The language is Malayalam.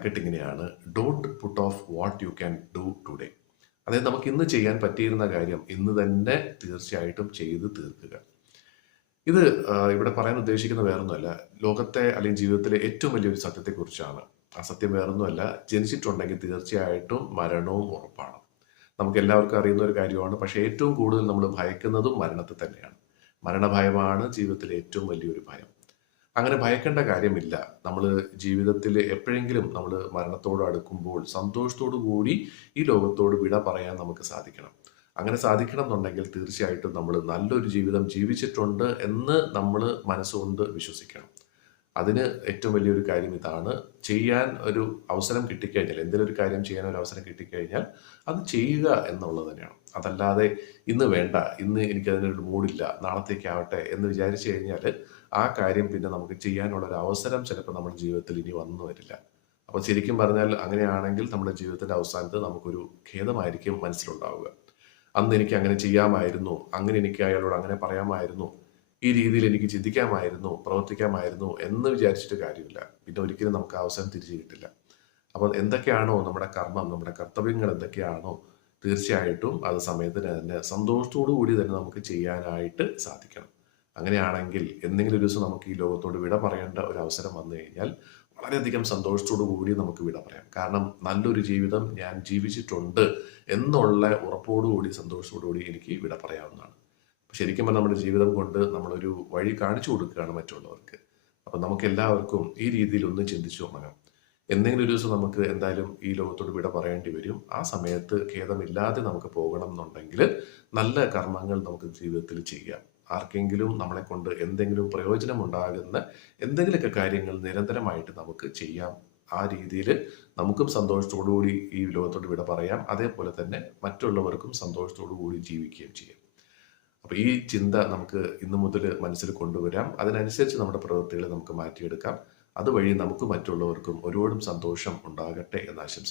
ബ്രാക്കറ്റ് ഇങ്ങനെയാണ്: don't put off what you can do today. അതായത് നമുക്ക് ഇന്ന് ചെയ്യാൻ പറ്റിയിരുന്ന കാര്യം ഇന്ന് തന്നെ തീർച്ചയായിട്ടും ചെയ്ത് തീർക്കുക. ഇത് ഇവിടെ പറയാൻ ഉദ്ദേശിക്കുന്ന വേറൊന്നുമല്ല, ലോകത്തെ അല്ലെങ്കിൽ ജീവിതത്തിലെ ഏറ്റവും വലിയൊരു സത്യത്തെക്കുറിച്ചാണ്. ആ സത്യം വേറൊന്നുമല്ല, ജനിച്ചിട്ടുണ്ടെങ്കിൽ തീർച്ചയായിട്ടും മരണവും ഉറപ്പാണ്. നമുക്ക് എല്ലാവർക്കും അറിയുന്ന ഒരു കാര്യമാണ്. പക്ഷേ ഏറ്റവും കൂടുതൽ നമ്മൾ ഭയക്കുന്നതും മരണത്തെ തന്നെയാണ്. മരണഭയമാണ് ജീവിതത്തിലെ ഏറ്റവും വലിയൊരു ഭയം. അങ്ങനെ ഭയക്കേണ്ട കാര്യമില്ല. നമ്മൾ ജീവിതത്തിൽ എപ്പോഴെങ്കിലും നമ്മൾ മരണത്തോട് അടുക്കുമ്പോൾ സന്തോഷത്തോടു കൂടി ഈ ലോകത്തോട് വിട പറയാൻ നമുക്ക് സാധിക്കണം. അങ്ങനെ സാധിക്കണം എന്നുണ്ടെങ്കിൽ തീർച്ചയായിട്ടും നമ്മൾ നല്ലൊരു ജീവിതം ജീവിച്ചിട്ടുണ്ട് എന്ന് നമ്മൾ മനസ്സുകൊണ്ട് വിശ്വസിക്കണം. അതിന് ഏറ്റവും വലിയൊരു കാര്യം ഇതാണ്: ചെയ്യാൻ ഒരു അവസരം കിട്ടിക്കഴിഞ്ഞാൽ, എന്തെങ്കിലും ഒരു കാര്യം ചെയ്യാൻ ഒരു അവസരം കിട്ടിക്കഴിഞ്ഞാൽ അത് ചെയ്യുക എന്നുള്ളത് തന്നെയാണ്. അതല്ലാതെ ഇന്ന് വേണ്ട, ഇന്ന് എനിക്കതിനൊരു മൂഡില്ല, നാളത്തേക്കാവട്ടെ എന്ന് വിചാരിച്ചു കഴിഞ്ഞാൽ ആ കാര്യം പിന്നെ നമുക്ക് ചെയ്യാനുള്ള ഒരു അവസരം ചിലപ്പോൾ നമ്മുടെ ജീവിതത്തിൽ ഇനി വന്നു വരില്ല. അപ്പോൾ ശരിക്കും പറഞ്ഞാൽ അങ്ങനെയാണെങ്കിൽ നമ്മുടെ ജീവിതത്തിന്റെ അവസാനത്ത് നമുക്കൊരു ഖേദമായിരിക്കും മനസ്സിലുണ്ടാവുക. അന്ന് എനിക്ക് അങ്ങനെ ചെയ്യാമായിരുന്നു, അങ്ങനെ എനിക്ക് അയാളോട് അങ്ങനെ പറയാമായിരുന്നു, ഈ രീതിയിൽ എനിക്ക് ചിന്തിക്കാമായിരുന്നു, പ്രവർത്തിക്കാമായിരുന്നു എന്ന് വിചാരിച്ചിട്ട് കാര്യമില്ല. പിന്നെ ഒരിക്കലും നമുക്ക് ആ അവസരം തിരിച്ചു കിട്ടില്ല. അപ്പോൾ എന്തൊക്കെയാണോ നമ്മുടെ കർമ്മം, നമ്മുടെ കർത്തവ്യങ്ങൾ എന്തൊക്കെയാണോ, തീർച്ചയായിട്ടും അത് സമയത്തിന് തന്നെ സന്തോഷത്തോടു കൂടി തന്നെ നമുക്ക് ചെയ്യാനായിട്ട് സാധിക്കണം. അങ്ങനെയാണെങ്കിൽ എന്തെങ്കിലും ഒരു ദിവസം നമുക്ക് ഈ ലോകത്തോട് വിട പറയേണ്ട ഒരു അവസരം വന്നു കഴിഞ്ഞാൽ വളരെയധികം സന്തോഷത്തോടു കൂടി നമുക്ക് വിട പറയാം. കാരണം നല്ലൊരു ജീവിതം ഞാൻ ജീവിച്ചിട്ടുണ്ട് എന്നുള്ള ഉറപ്പോടുകൂടി സന്തോഷത്തോടു കൂടി എനിക്ക് വിട പറയാവുന്നതാണ്. ശരിക്കും നമ്മുടെ ജീവിതം കൊണ്ട് നമ്മളൊരു വഴി കാണിച്ചു കൊടുക്കുകയാണ് മറ്റുള്ളവർക്ക്. അപ്പം നമുക്ക് എല്ലാവർക്കും ഈ രീതിയിൽ ഒന്ന് ചിന്തിച്ചു തുടങ്ങാം. എന്തെങ്കിലും ഒരു ദിവസം നമുക്ക് എന്തായാലും ഈ ലോകത്തോട് വിട പറയേണ്ടി വരും. ആ സമയത്ത് ഖേദമില്ലാതെ നമുക്ക് പോകണം എന്നുണ്ടെങ്കിൽ നല്ല കർമ്മങ്ങൾ നമുക്ക് ജീവിതത്തിൽ ചെയ്യാം. ആർക്കെങ്കിലും നമ്മളെ കൊണ്ട് എന്തെങ്കിലും പ്രയോജനം ഉണ്ടാകുന്ന എന്തെങ്കിലുമൊക്കെ കാര്യങ്ങൾ നിരന്തരമായിട്ട് നമുക്ക് ചെയ്യാം. ആ രീതിയിൽ നമുക്കും സന്തോഷത്തോടു കൂടി ഈ ലോകത്തോട് വിട പറയാം. അതേപോലെ തന്നെ മറ്റുള്ളവർക്കും സന്തോഷത്തോടു കൂടി ജീവിക്കുകയും ചെയ്യാം. അപ്പോൾ ഈ ചിന്ത നമുക്ക് ഇന്നു മുതൽ മനസ്സിൽ കൊണ്ടുവരാം. അതിനനുസരിച്ച് നമ്മുടെ പ്രവൃത്തികളെ നമുക്ക് മാറ്റിയെടുക്കാം. അതുവഴി നമുക്ക് മറ്റുള്ളവർക്കും ഒരുപാട് സന്തോഷം ഉണ്ടാകട്ടെ എന്ന് ആശംസിക്കുന്നു.